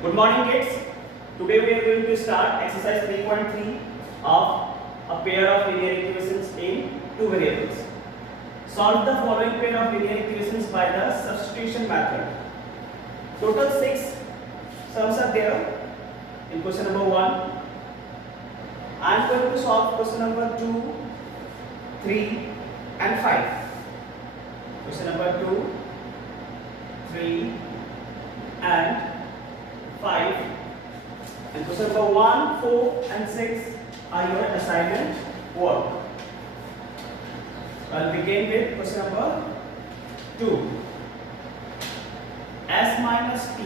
Good morning, kids. Today we are going to start exercise 3.3 of a pair of linear equations in two variables. Solve the following pair of linear equations by the substitution method. Total 6 sums are there in question number 1. I am going to solve question number 2, 3 and 5. Question number 2, 3 and 5, and question number 1, 4 and 6 are your assignment work. I'll begin with question number 2. S minus t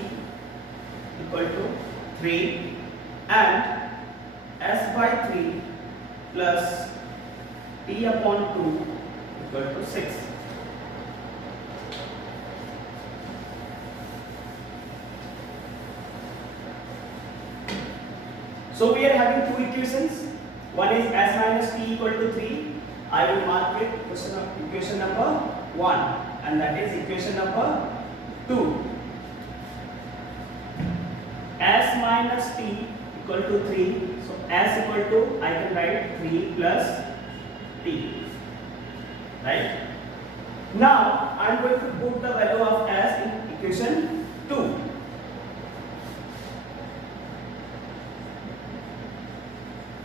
equal to 3 and s by 3 plus t upon 2 equal to 6. So we are having two equations. One is s minus t equal to 3. I will mark it equation number 1, and that is equation number 2. S minus t equal to 3. So s equal to, I can write 3 plus t. Right? Now I am going to put the value of s in equation 2.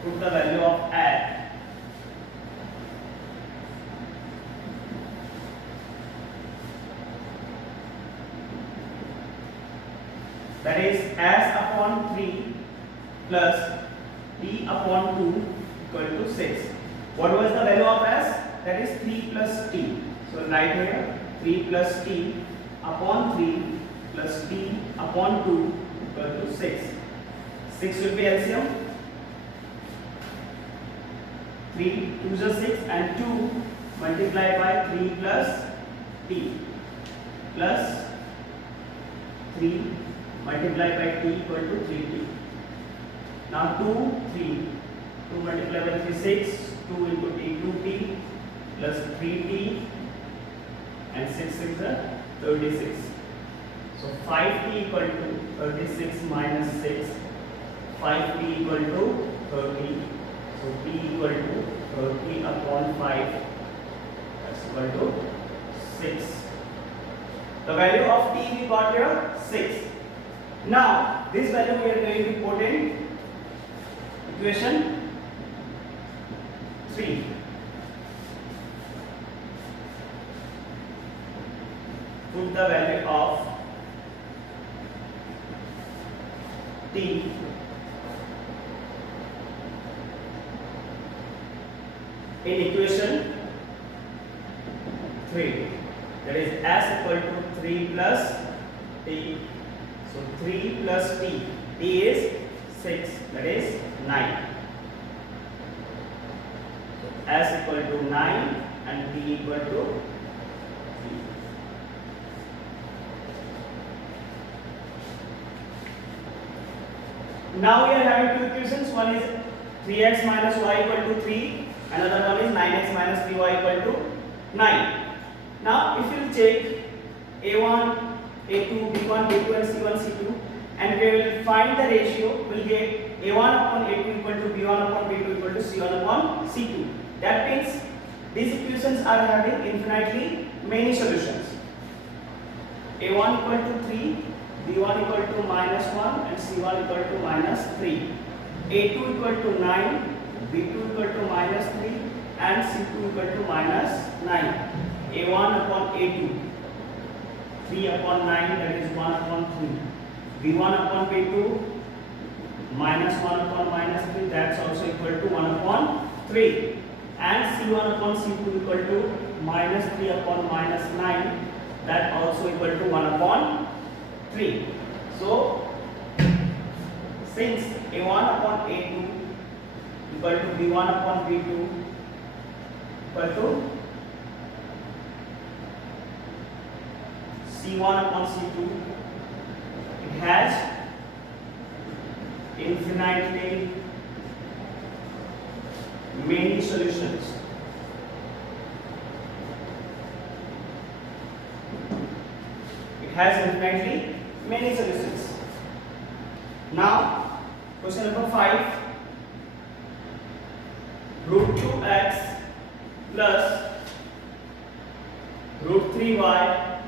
Put the value of s. That is s upon 3 plus t upon 2 equal to 6. What was the value of s? That is 3 plus t. So write here 3 plus t upon 3 plus t upon 2 equal to 6. 6 will be LCM. 3 2 is 6 and 2 multiplied by 3 plus t plus 3 multiplied by t equal to 3t. Now 2 multiplied by 3 6, 2 into t 2t plus 3t and 6 is 36. So 5t equal to 36 minus 6, 5t equal to 30. So t equal to 30 upon 5, that's equal to 6. The value of t we got here 6. Now this value we are going to put in equation 3. Put the value of t in equation 3, that is s equal to 3 plus t. So 3 plus t, t is 6, that is 9. So s equal to 9 and t equal to 3. Now we are having two equations. One is 3x minus y equal to 3. Another one is 9x minus 3y equal to 9. Now if you check a1, a2, b1, b2 and c1, c2, and we will find the ratio, we will get a1 upon a2 equal to b1 upon b2 equal to c1 upon c2. That means these equations are having infinitely many solutions. a1 equal to 3, b1 equal to minus 1 and c1 equal to minus 3. a2 equal to 9, b2 equal to minus 3 and c2 equal to minus 9. a1 upon a2, 3 upon 9, that is 1 upon 3. b1 upon b2, minus 1 upon minus 3, that's also equal to 1 upon 3. And c1 upon c2 equal to minus 3 upon minus 9, that also equal to 1 upon 3. So since a1 upon a2 equal to b1 upon b2 equal to c1 upon c2, it has infinitely many solutions. It has infinitely many solutions. Now, question number 5. Root 2x plus root 3y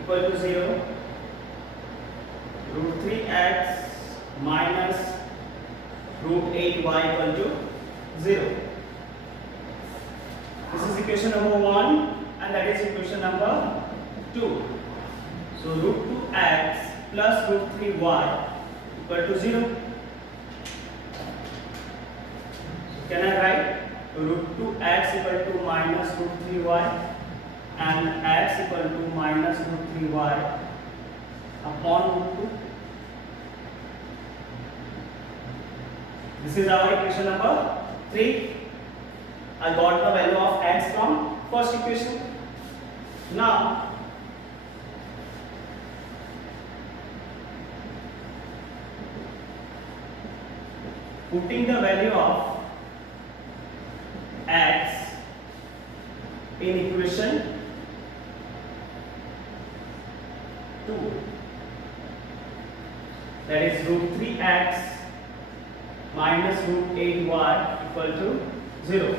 equal to 0. Root 3x minus root 8y equal to 0. This is equation number 1 and that is equation number 2. So root 2x plus root 3y equal to 0. So can I write root 2x equal to minus root 3y and x equal to minus root 3y upon root 2. This is our equation number 3. I got the value of x from first equation. Now, putting the value of x in equation 2, that is root 3x minus root 8y equal to 0.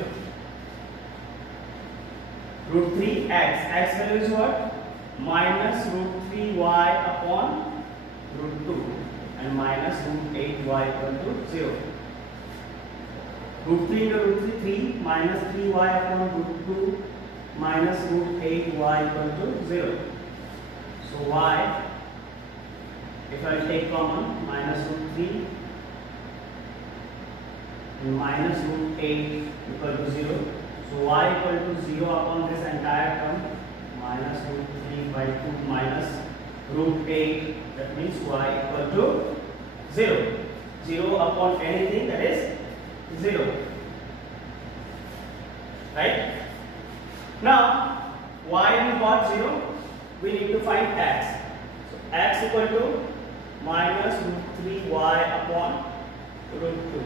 Root 3x, x value is what? Minus root 3y upon root 2 and minus root 8y equal to 0. Root 3 into root 3, minus 3y upon root 2 minus root 8y equal to 0. So y, if I take common, minus root 3 and minus root 8 equal to 0. So y equal to 0 upon this entire term, minus root 3 by 2 minus root 8, that means y equal to 0. 0 upon anything, that is 0. Right? Now, y we got 0, we need to find x. So x equal to minus root 3y upon root 2.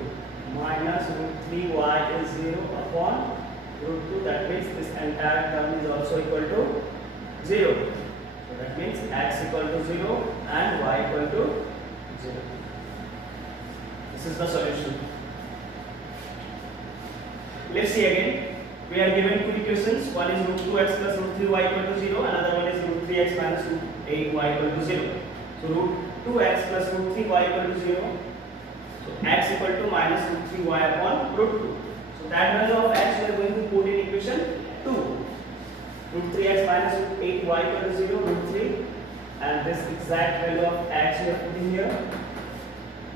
Minus root 3y is 0 upon root 2, that means this entire term is also equal to 0. So that means x equal to 0 and y equal to 0. This is the solution. Let's see again. We are given two equations. One is root 2x plus root 3y equal to 0. Another one is root 3x minus root 8y equal to 0. So root 2x plus root 3y equal to 0. So x equal to minus root 3y upon root 2. So that value of x we are going to put in equation 2. Root 3x minus root 8y equal to 0, root 3. And this exact value of x we are putting here.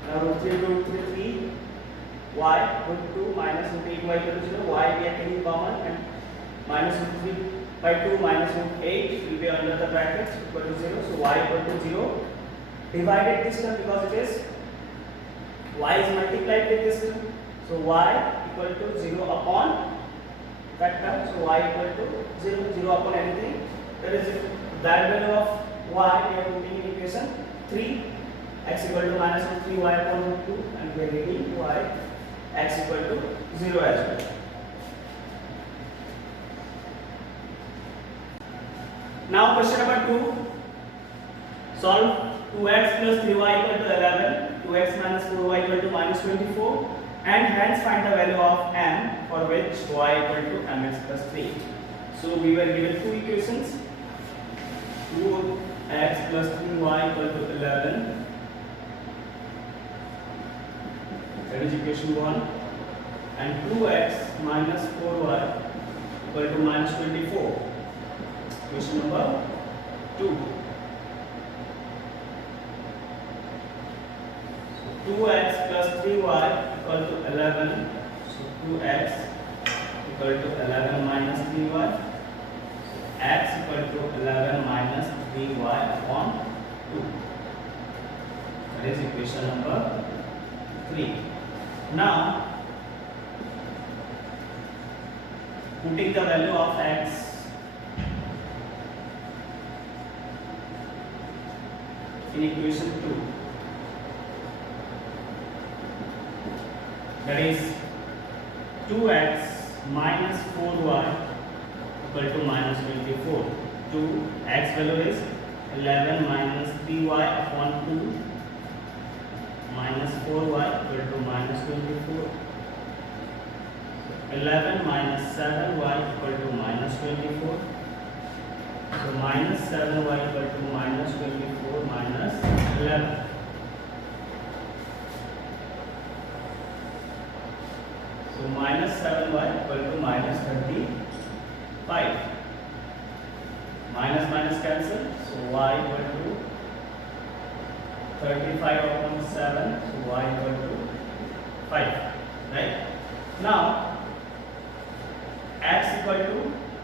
Now root 3 root 3, y root 2 minus root 8y equal to 0. Y we are taking common and minus root 3 by 2 minus root 8 will be under the bracket equal to 0. So y equal to 0. Divided this term because it is y is multiplied with this term. So y equal to 0 upon that term. So y equal to 0, 0 upon anything. That is that value of y we are putting in equation 3. X equal to minus root 3y upon root 2 and we are getting y x equal to 0 as well. Now question number 2. Solve 2x plus 3y equal to 11, 2x minus 4y equal to minus 24 and hence find the value of m for which y equal to mx plus 3. So we were given two equations. 2x plus 3y equal to 11. That is equation 1. And 2x minus 4y equal to minus 24. Equation number 2. 2x plus 3y equal to 11. So 2x equal to 11 minus 3y. So x equal to 11 minus 3y upon 2. That is equation number 3. Now, putting the value of x in equation 2, that is 2x minus 4y equal to minus 24. 2 x value is 11 minus 3y upon 2 minus 4y equal to minus 24. 11 minus 7y equal to minus 24. So minus 7y equal to minus 24 minus 11. So minus 7y equal to minus 35. Minus minus cancel. So y equal to 35 upon 7. So y equal to 5. Right? Now x equal to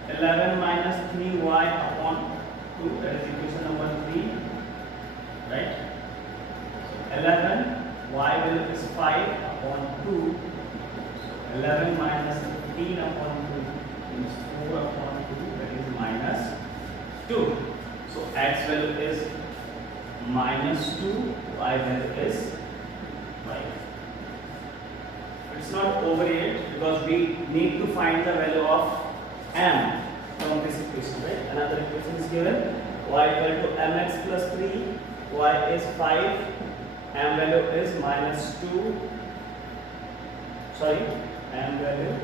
11 minus 3y upon 2, that is equation number 3, right? So 11, y value is 5 upon 2, 11 minus 15 upon 2 is 4 upon 2, that is minus 2. So x value is minus 2, y value is 5. It's not over yet because we need to find the value of m from this equation, right? Another equation is given, y equal to mx plus 3, y is 5, m value is minus 2, m value,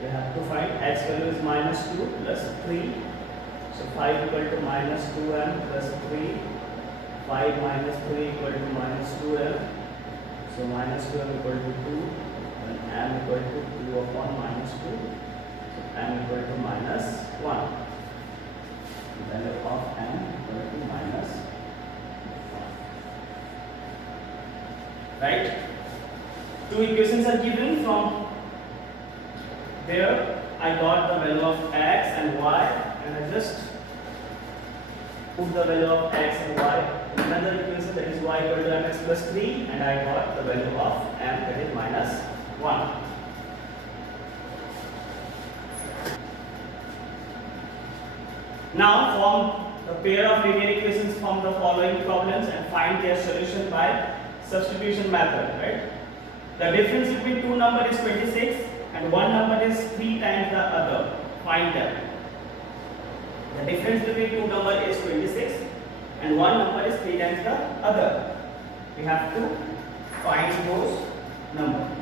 we have to find x value is minus 2 plus 3, so 5 equal to minus 2m plus 3, 5 minus 3 equal to minus 2m, so minus 2m equal to 2, and m equal to 2 upon minus 2. M equal to minus 1. The value of m equal to minus 1. Right? Two equations are given. From there I got the value of x and y, and I just put the value of x and y in another equation, that is y equal to mx plus 3, and I got the value of m, that is minus 1. Now form the pair of linear equations from the following problems and find their solution by substitution method, right? The difference between two numbers is 26 and one number is 3 times the other. Find them. The difference between two numbers is 26 and one number is 3 times the other. We have to find those numbers.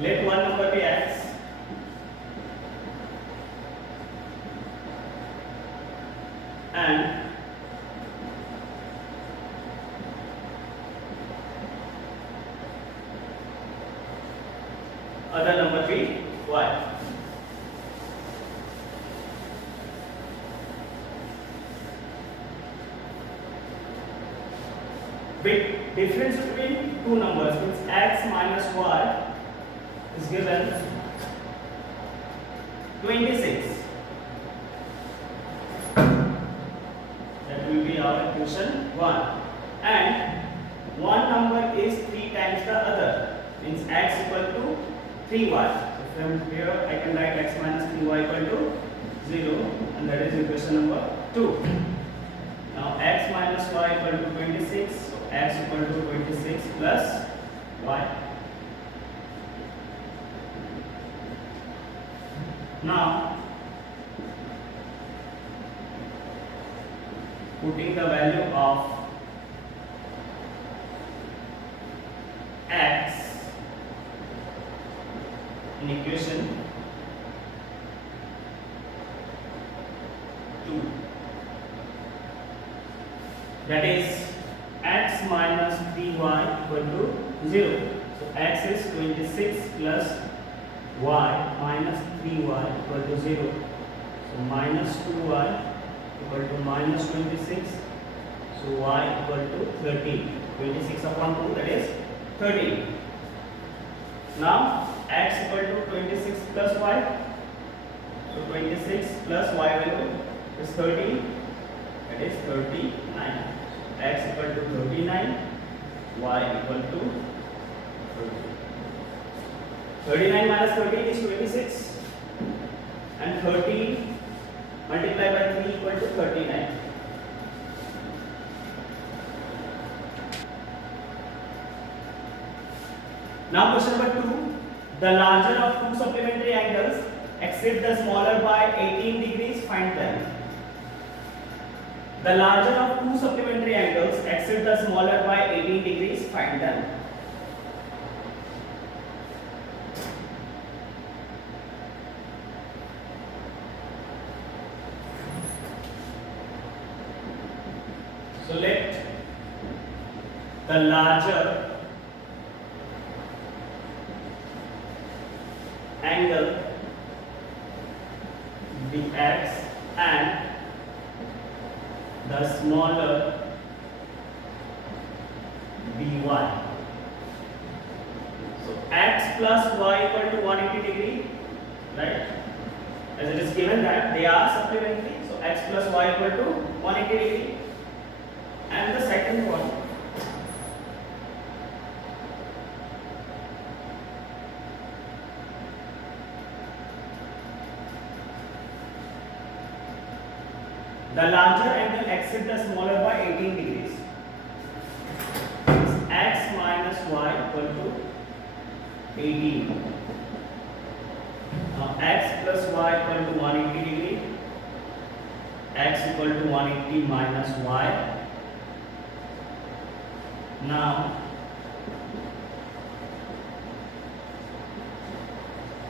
Let one number be x and other number be y. Big difference between two numbers means x minus y is given 26. That will be our equation 1. And one number is 3 times the other, means x equal to 3y. So from here I can write x minus 3y equal to 0, and that is equation number 2. Now x minus y equal to 26, so x equal to 26 plus y. Now putting the value of x in equation 2, that is x minus 3y equal to 0. So x is 26 plus y minus 3y equal to 0. So minus 2y equal to minus 26. So y equal to 13. 26 upon 2, that is 13. Now x equal to 26 plus y. So 26 plus y value is 13. That is 39. X equal to 39. Y equal to 30. 39 minus 13 is 26, and 13 multiplied by 3 equal to 39. Now question number 2. The larger of two supplementary angles exceed the smaller by 18 degrees, find them. The larger of two supplementary angles exceed the smaller by 18 degrees, find them. So let the larger angle be x and the smaller be y. So x plus y equal to 180 degree, right? As it is given that they are supplementary, so x plus y equal to 180 degree. And the second one, the larger angle exceeds the smaller by 18 degrees. X minus y equal to 18. Now x plus y equal to 180 degree. X equal to 180 minus y. Now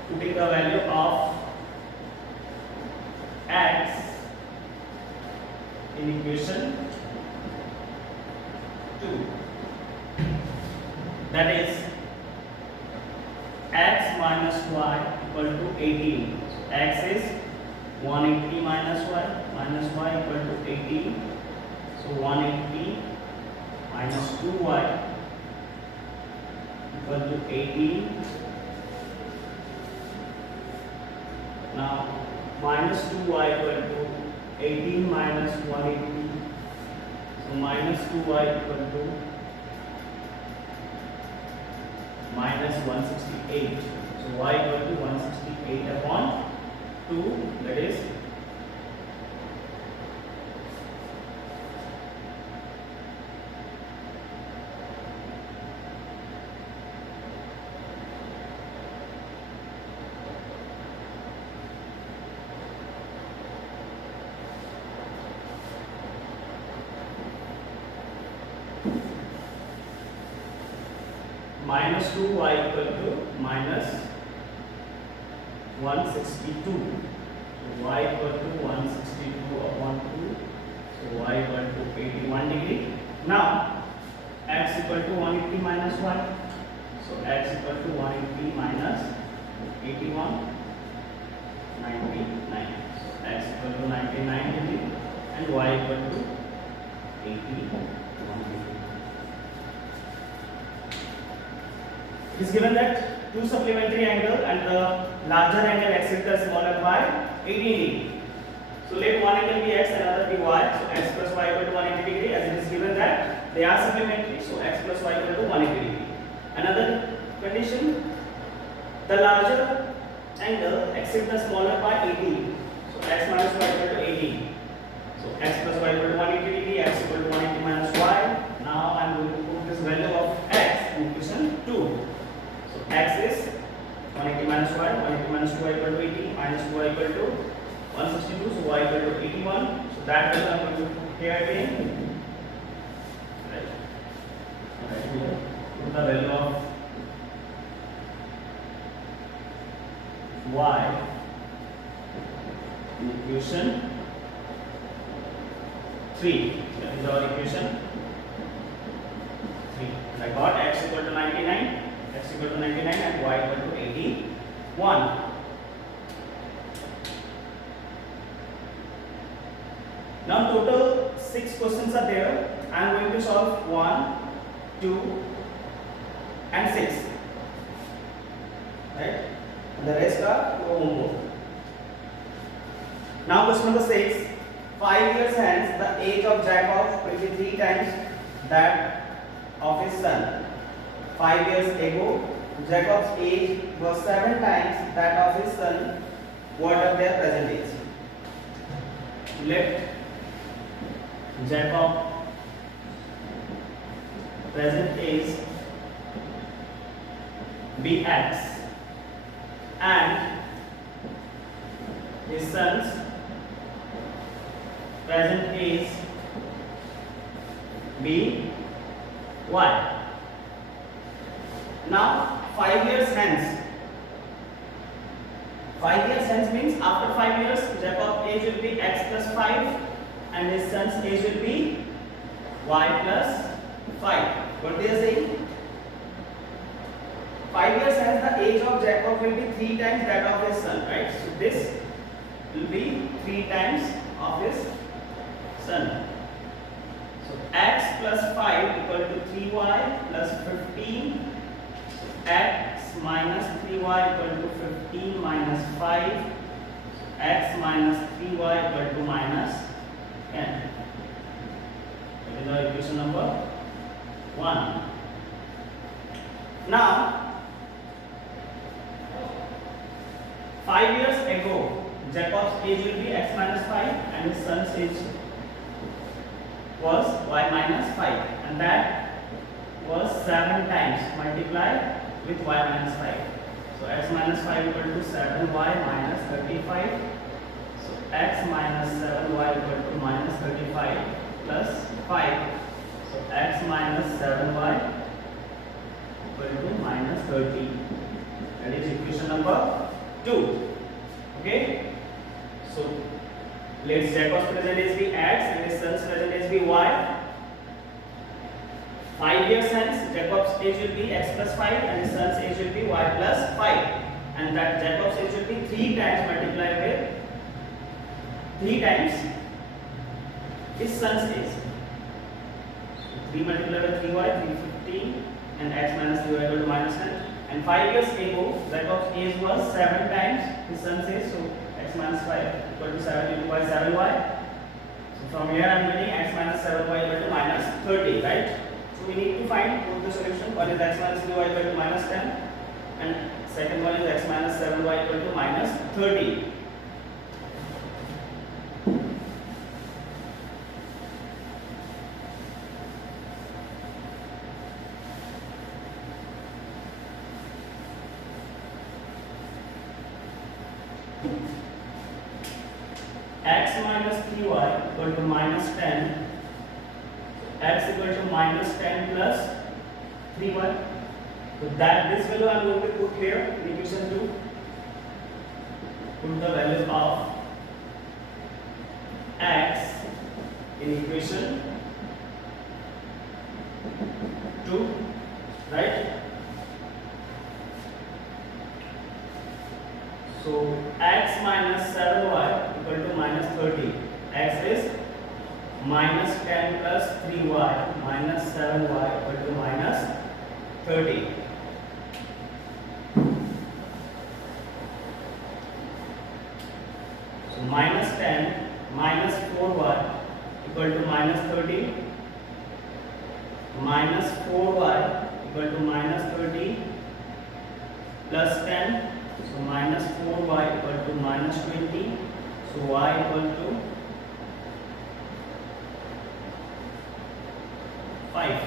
putting the value of x in equation 2, that is x minus y equal to 18. So x is 180 minus y equal to 18. So 180 minus 2y equal to 18. Now minus 2y equal to 18 minus 180. So minus 2y equal to minus 168. So y equal to 168 upon 2, that is minus 2y equal to minus 162. So y equal to 162 upon 2. So y equal to 81 degree. Now x equal to 180 minus y. So x equal to 180 minus 81, 99. So x equal to 99 degree and y equal to 81 degree. It is given that two supplementary angle and the larger angle exceeds the smaller by 80 degree. So let one angle be x and another be y. So x plus y equal to 180 degree, as it is given that they are supplementary. So x plus y equal to 180 degree. Another condition, the larger angle exceeds the smaller by 80. So x minus y equal to 80. So x plus y equal to 180 degree, x equal to 180 minus y. Now I am going to put this value of x in equation 2. So x is 180 minus y, 180 minus 2y equal to 80, minus 2y equal to 162, so y equal to 81. So that value I am going to put here again. Right. Right here. Put the value of y in equation 3. That is our equation 3. I got x equal to 99. X equal to 99 and y equal to 81. Now total 6 questions are there. I am going to solve 1, 2 and 6. Right? The rest are homework. Now question number 6. 5 years hence the age of Jacob will be 3 times that of his son. 5 years ago, Jacob's age was 7 times that of his son. What are their present age? Let Jacob present age be X and his son's present age be Y. Now 5 years hence. 5 years hence means after 5 years Jacob's age will be X plus 5 and his son's age will be Y plus 5. What they are saying? 5 years hence the age of Jacob will be 3 times that of his son, right? So this will be 3 times of his son. So X plus 5 equal to 3Y plus 15. So X minus 3Y equal to 15 minus 5. X minus 3Y equal to minus 10. That is our equation number 1. Now 5 years ago Jacob's age will be X minus 5 and his son's age was Y minus 5, and that was 7 times multiplied with Y minus 5. So X minus 5 equal to 7Y minus 35. So X minus 7Y equal to minus 35 plus 5. So X minus 7Y equal to minus 30. That is equation number 2. Okay. So let Jacob's present age be X and his son's present age be Y. 5 years hence Jacob's age will be X plus 5 and his son's age will be Y plus 5, and that Jacob's age will be 3 times multiplied with 3 times his son's age. So 3 multiplied with 3Y, 315, and X minus 3Y equal to minus 10. And 5 years ago Jacob's age was 7 times his son's age, so X minus 5 equal to 7 into by 7Y. So from here I am getting X minus 7Y equal to minus 30, right? So we need to find both the solution. One is X minus 3Y equal to minus 10 and second one is X minus 7Y equal to minus 30. X minus 3Y equal to minus 10. X equal to minus 10 plus 3Y. So that this value I am going to put here in equation 2. Put the value of X in equation 2, right? So X minus 7Y equal to minus 30. X is minus 10 plus 3Y minus 7Y equal to minus 30. So minus 10 minus 4Y equal to minus 30. Minus 4Y equal to minus 30 plus 10. So minus 4Y equal to minus 20. So Y equal to 5.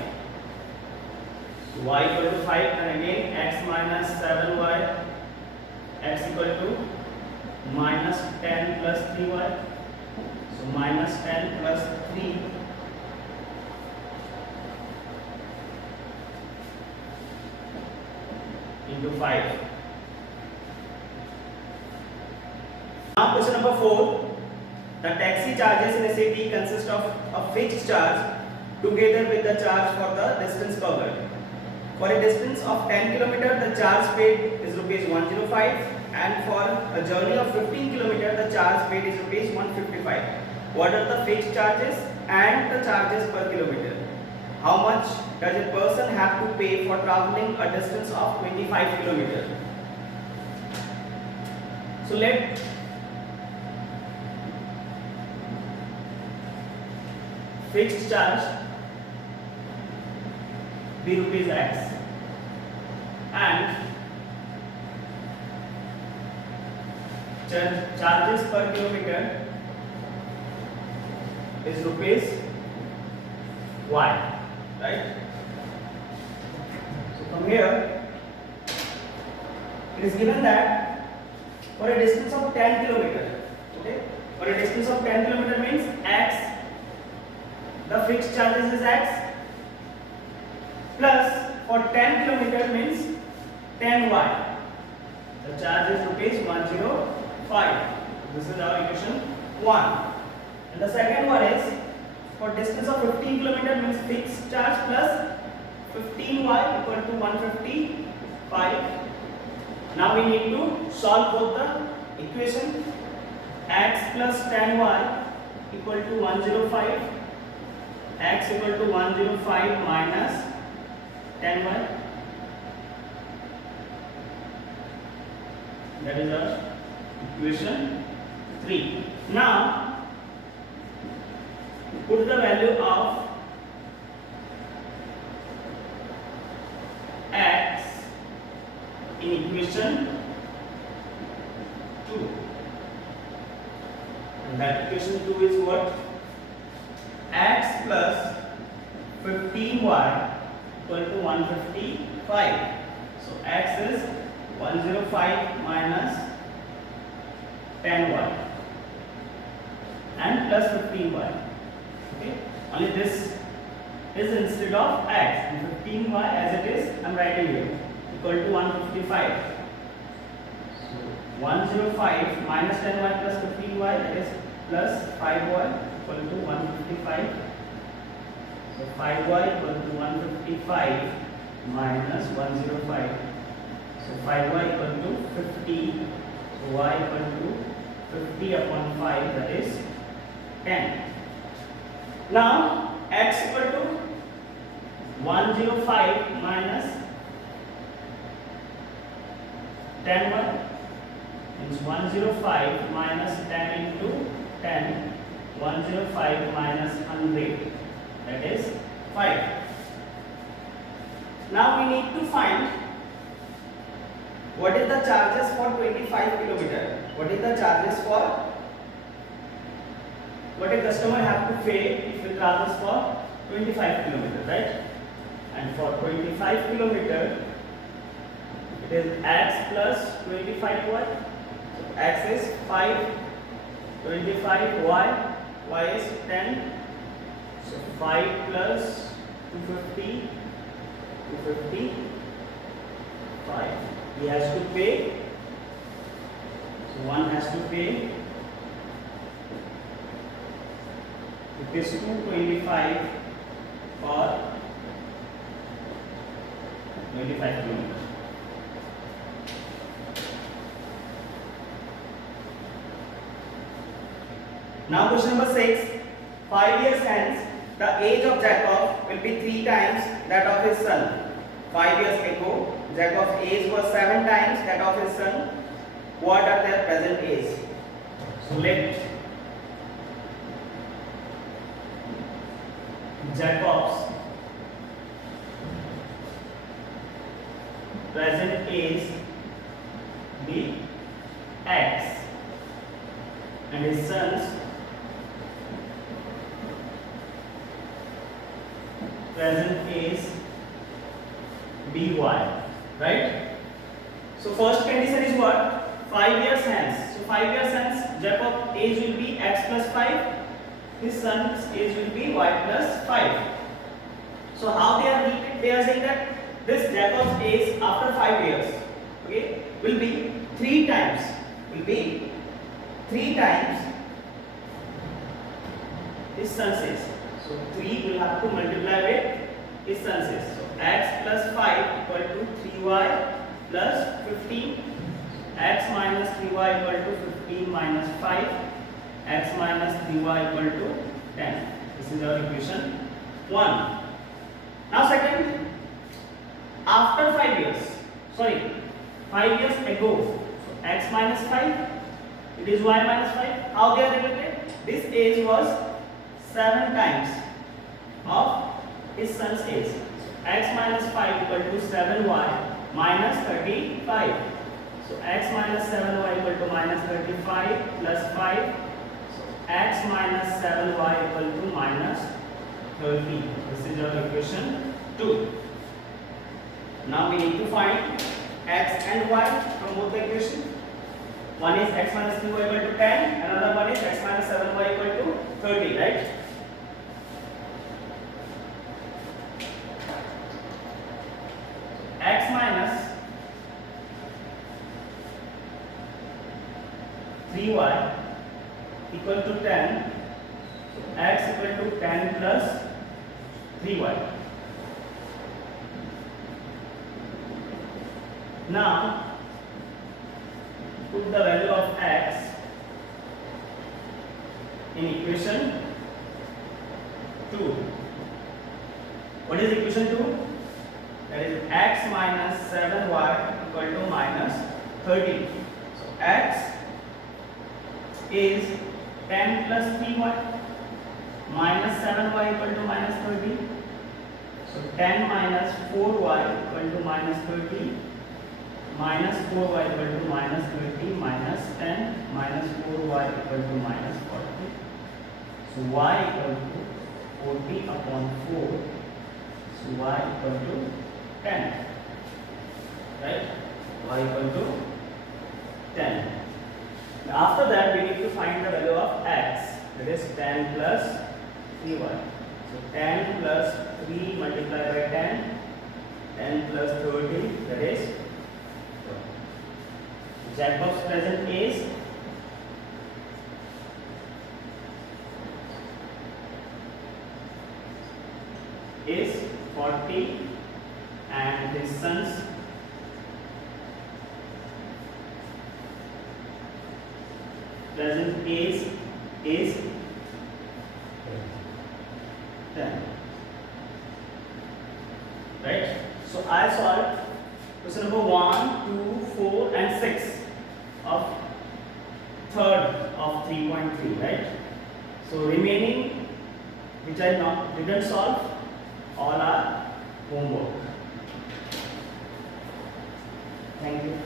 So Y equal to 5, and again X minus 7Y, X equal to minus 10 plus 3Y. So minus 10 plus 3 into 5. Now question number 4. The taxi charges in a city consist of a fixed charge together with the charge for the distance covered. For a distance of 10 km, the charge paid is rupees 105, and for a journey of 15 km, the charge paid is rupees 155. What are the fixed charges and the charges per kilometer? How much does a person have to pay for traveling a distance of 25 km? So let fixed charge be rupees X and charges per kilometer is rupees Y, right? So from here it is given that for a distance of 10 kilometer, okay, for a distance of 10 kilometer means x, the fixed charges is x, plus for 10 kilometer means 10y, the charge is rupees 105. This is our equation 1. And the second one is for distance of 15 kilometer means fixed charge plus 15y equal to 155. Now we need to solve both the equation. X plus 10y equal to 105, x equal to 105 minus 10y, that is our equation 3. Now put the value of x in equation 2, and that equation 2 is what? X plus 15y equal to 155. So x is 105 minus 10y and plus 15y. Okay, only this is instead of x, and 15y as it is I am writing here equal to 155. So 105 minus 10y plus 15y, that is plus 5y equal to 155. So 5y equal to 155 minus 105. So 5y equal to 50. So y equal to 50 upon 5, that is 10. Now x equal to 105 minus 10y means 105 minus 10 into 10, 105 minus 100, that is 5. Now we need to find what is the charges for 25 kilometer. What is the charges for, what a customer have to pay if he travels for 25 kilometer, right? And for 25 kilometer it is x plus 25y. So x is 5, 25y, y is 10. So 5 plus 250, 5. He has to pay. So one has to pay rupees 225 for 25 kilometers. Now question number 6. 5 years hence, the age of Jacob will be 3 times that of his son. 5 years ago, Jacob's age was 7 times that of his son. What are their present age? So let Jacob's present age be x and his son's present age by, right? So first condition is what? 5 years hence. So 5 years hence, Jacob's age will be x plus 5. His son's age will be y plus 5. So how they are related? They are saying that this Jacob's age after 5 years, okay, will be 3 times. Will be 3 times his son's age. So 3 will have to multiply with his son's age. So x plus 5 equal to 3y plus 15. X minus 3y equal to 15 minus 5. X minus 3y equal to 10. This is our equation 1. Now second, after 5 years, 5 years ago, so x minus 5, it is y minus 5. How they are related? This age was 7 times of his son's age. So x minus 5 equal to 7y minus 35. So x minus 7y equal to minus 35 plus 5. So x minus 7y equal to minus 30. This is our equation 2. Now we need to find x and y from both the equation. One is x minus 3y equal to 10, another one is x minus 7y equal to 30, right? X minus 3y equal to 10, so x equal to 10 plus 3y. Now put the value of x in equation 2. What is equation 2? That is x minus 7y equal to minus 30. So x is 10 plus 3y minus 7y equal to minus 30. So 10 minus 4y equal to minus 30 minus 4y equal to minus 30 minus 10 minus 4y equal to minus 40. So y equal to 40 upon 4. So y equal to 10. Right? Y equal to 10. Now after that we need to find the value of x. That is 10 plus 3y. So 10 plus 3 multiplied by 10. 10 plus 30, that is Jacob's present is is 40 and his son's present age is 10. Right? So I solved question number 1, 2, 4 and 6 of third of 3.3, right? So remaining which I didn't solve, all are homework. Thank you.